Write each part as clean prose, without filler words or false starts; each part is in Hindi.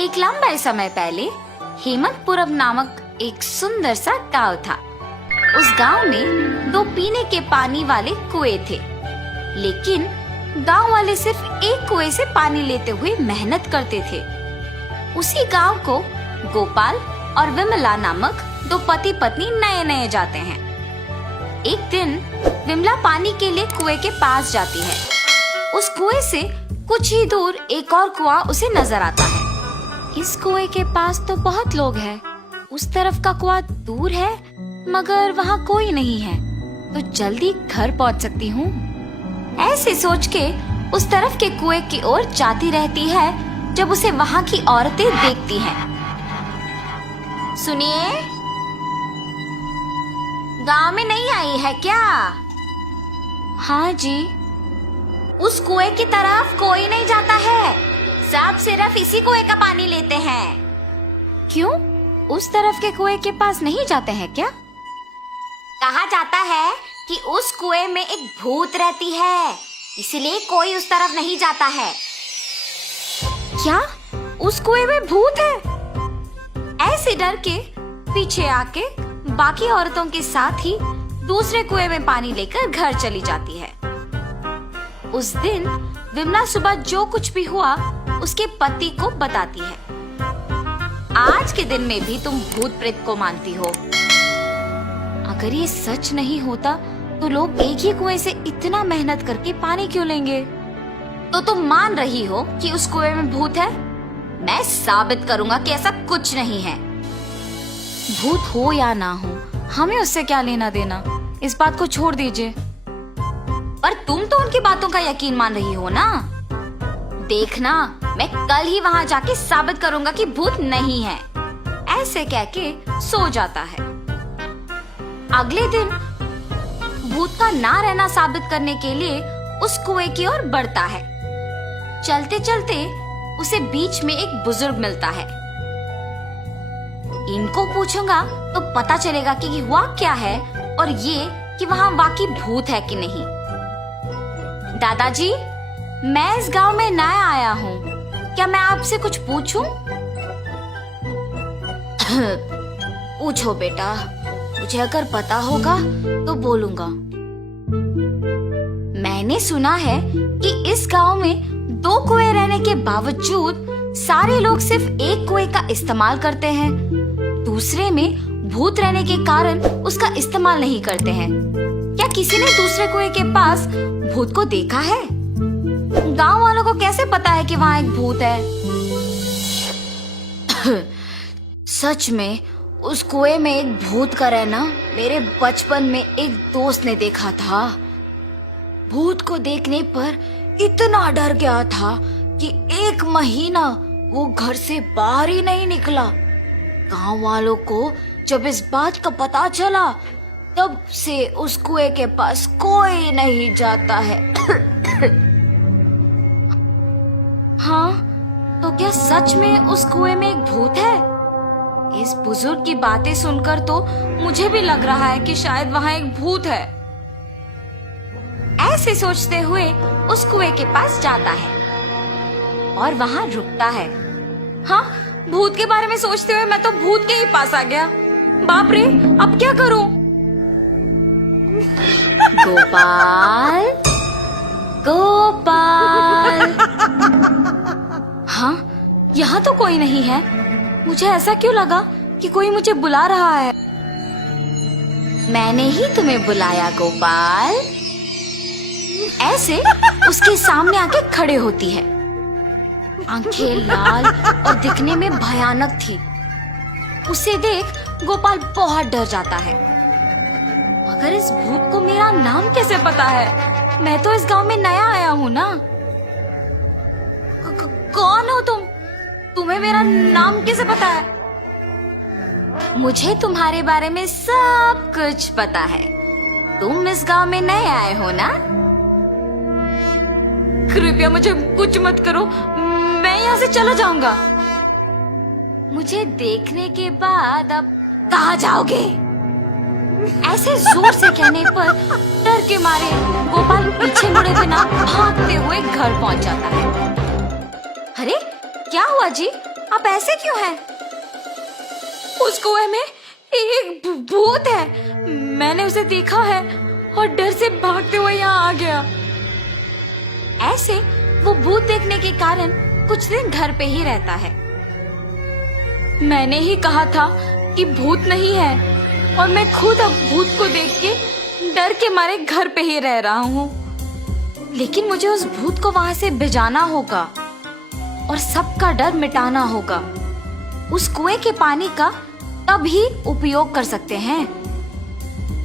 एक लंबे समय पहले हेमंतपुरम नामक एक सुंदर सा गांव था। उस गांव में 2 पीने के पानी वाले कुएं थे, लेकिन गांव वाले सिर्फ एक कुएं से पानी लेते हुए मेहनत करते थे। उसी गांव को गोपाल और विमला नामक 2 पति पत्नी नए नए जाते हैं। एक दिन विमला पानी के लिए कुएं के पास जाती है। उस कुएं से कुछ ही दूर एक और कुआं उसे नजर आता है। इस कुएं के पास तो बहुत लोग हैं, उस तरफ का कुआं दूर है मगर वहाँ कोई नहीं है, तो जल्दी घर पहुँच सकती हूँ। ऐसे सोच के उस तरफ के कुएं की ओर जाती रहती है जब उसे वहाँ की औरतें देखती हैं। सुनिए, गांव में नहीं आई है क्या? हाँ जी। उस कुएं की तरफ कोई नहीं जाता है, सब सिर्फ इसी कुएं का पानी लेते हैं। क्यों? उस तरफ के कुएं के पास नहीं जाते हैं क्या? कहा जाता है कि उस कुएं में एक भूत रहती है, इसलिए कोई उस तरफ नहीं जाता है। क्या? उस कुएं में भूत है? ऐसे डर के पीछे आके बाकी औरतों के साथ ही दूसरे कुएं में पानी लेकर घर चली जाती है। उस दिन विमला सुबह जो कुछ भी हुआ उसके पति को बताती है। आज के दिन में भी तुम भूत प्रेत को मानती हो। अगर ये सच नहीं होता तो लोग एक ही कुएं से इतना मेहनत करके पानी क्यों लेंगे? तो तुम मान रही हो कि उस कुएं में भूत है? मैं साबित करूंगा कि ऐसा कुछ नहीं है। भूत हो या ना हो, हमें उससे क्या लेना देना, इस बात को छोड़ दीजिए। पर तुम तो उनकी बातों का यकीन मान रही हो ना? देखना, मैं कल ही वहाँ जाके साबित करूंगा कि भूत नहीं है। ऐसे कह के सो जाता है। अगले दिन भूत का ना रहना साबित करने के लिए उस कुएं की ओर बढ़ता है। चलते चलते उसे बीच में एक बुजुर्ग मिलता है। इनको पूछूंगा तो पता चलेगा कि हुआ क्या है और ये कि वहाँ वाकई भूत है कि नहीं। दादाजी, मैं इस गांव में नया आया हूँ, क्या मैं आपसे कुछ पूछूं? पूछो बेटा, मुझे अगर पता होगा तो बोलूंगा। मैंने सुना है कि इस गांव में 2 कुएं रहने के बावजूद सारे लोग सिर्फ एक कुएं का इस्तेमाल करते हैं, दूसरे में भूत रहने के कारण उसका इस्तेमाल नहीं करते हैं। क्या किसी ने दूसरे कुएं के पास भूत को देखा है? गांव वालों को कैसे पता है कि वहाँ एक भूत है? सच में उस कुएं में एक भूत का रहना मेरे बचपन में एक दोस्त ने देखा था। भूत को देखने पर इतना डर गया था कि 1 महीना वो घर से बाहर ही नहीं निकला। गांव वालों को जब इस बात का पता चला तब से उस कुएं के पास कोई नहीं जाता है। हाँ, तो क्या सच में उस कुएं में एक भूत है? इस बुजुर्ग की बातें सुनकर तो मुझे भी लग रहा है कि शायद वहाँ एक भूत है। ऐसे सोचते हुए उस कुएं के पास जाता है और वहाँ रुकता है। हाँ, भूत के बारे में सोचते हुए मैं तो भूत के ही पास आ गया। बाप रे, अब क्या करूं? गोपाल, गोपाल। हाँ, यहाँ तो कोई नहीं है। मुझे ऐसा क्यों लगा कि कोई मुझे बुला रहा है? मैंने ही तुम्हें बुलाया गोपाल। ऐसे उसके सामने आके खड़े होती है। आंखें लाल और दिखने में भयानक थी। उसे देख गोपाल बहुत डर जाता है। मगर इस भूत को मेरा नाम कैसे पता है? मैं तो इस गांव में नया आया हूँ ना। कौन हो तुम? तुम्हें मेरा नाम कैसे पता है? मुझे तुम्हारे बारे में सब कुछ पता है। तुम इस गांव में नए आए हो ना? कृपया मुझे कुछ मत करो, मैं यहाँ से चला जाऊंगा। मुझे देखने के बाद अब कहाँ जाओगे? ऐसे जोर से कहने पर डर के मारे गोपाल पीछे मुड़े बिना भागते हुए घर पहुंच जाता है। अरे क्या हुआ जी? आप ऐसे क्यों हैं? उस कुएं में एक भूत है। मैंने उसे देखा है और डर से भागते हुए यहाँ आ गया। ऐसे वो भूत देखने के कारण कुछ दिन घर पे ही रहता है। मैंने ही कहा था कि भूत नहीं है और मैं खुद अब भूत को देख के डर के मारे घर पे ही रह रहा हूँ। लेकिन मुझे उस भूत को वहां से भिजाना होगा और सबका डर मिटाना होगा। उस कुएं के पानी का तभी उपयोग कर सकते हैं।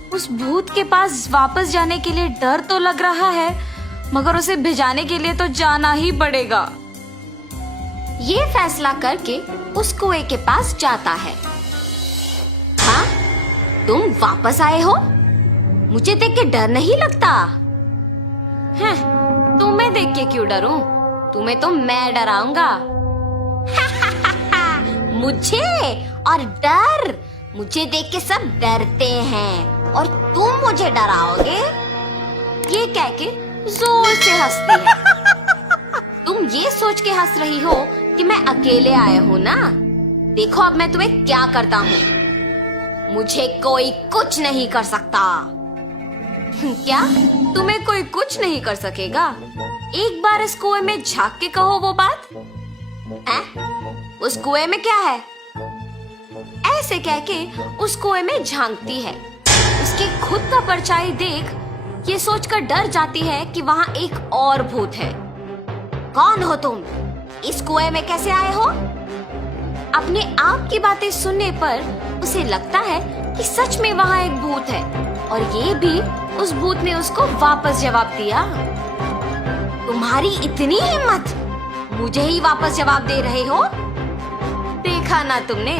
उस भूत के पास वापस जाने के लिए डर तो लग रहा है, मगर उसे भिजाने के लिए तो जाना ही पड़ेगा। ये फैसला करके उस कुएं के पास जाता है। हाँ, तुम वापस आए हो? मुझे देख के डर नहीं लगता? हैं, तुम्हें देख के क्यों डरूं? तुम्हें तो मैं डराऊंगा। मुझे और डर? मुझे देख के सब डरते हैं और तुम मुझे डराओगे? ये कह के जोर से हंसती है। तुम ये सोच के हंस रही हो कि मैं अकेले आया हूँ ना? देखो अब मैं तुम्हें क्या करता हूँ। मुझे कोई कुछ नहीं कर सकता। क्या? तुम्हें कोई कुछ नहीं कर सकेगा? एक बार इस कुएं में झांक के कहो वो बात। उस कुएं में क्या है? ऐसे कह के उस कुएं में झांकती है। उसके खुद का परछाई देख ये सोचकर डर जाती है कि वहाँ एक और भूत है। कौन हो तुम? इस कुएं में कैसे आए हो? अपने आप की बातें सुनने पर उसे लगता है कि सच में वहाँ एक भूत है और ये भी उस भूत ने उसको वापस जवाब दिया। तुम्हारी इतनी हिम्मत, मुझे ही वापस जवाब दे रहे हो? देखा ना तुमने,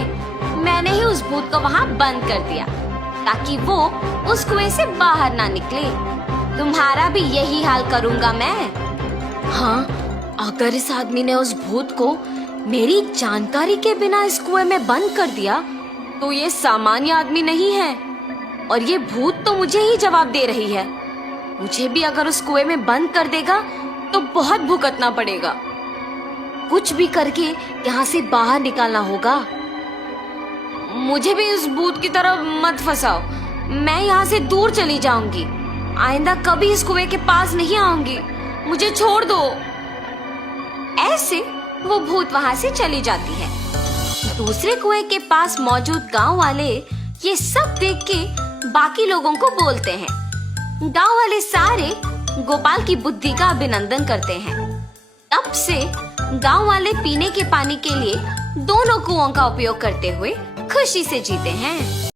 मैंने ही उस भूत को वहाँ बंद कर दिया ताकि वो उस कुएं से बाहर ना निकले। तुम्हारा भी यही हाल करूँगा मैं। हाँ, अगर इस आदमी ने उस भूत को मेरी जानकारी के बिना इस कुएं में बंद कर दिया तो ये सामान्य आदमी नहीं है और ये भूत तो मुझे ही जवाब दे रही है। मुझे भी अगर उस कुएं में बंद कर देगा तो बहुत भुगतना पड़ेगा। कुछ भी करके यहाँ से बाहर निकालना होगा। मुझे भी उस भूत की तरह मत फंसाओ। मैं यहाँ से दूर चली जाऊंगी। आइंदा कभी इस कुएं के पास नहीं आऊंगी। मुझे छोड़ दो। ऐसे वो भूत वहाँ से चली जाती है। दूसरे कुएं के पास मौजूद गांव वाले ये सब देख के बाकी लोगों को बोलते हैं। गांव वाले सारे गोपाल की बुद्धि का अभिनंदन करते हैं। तब से गांव वाले पीने के पानी के लिए दोनों कुओं का उपयोग करते हुए खुशी से जीते हैं।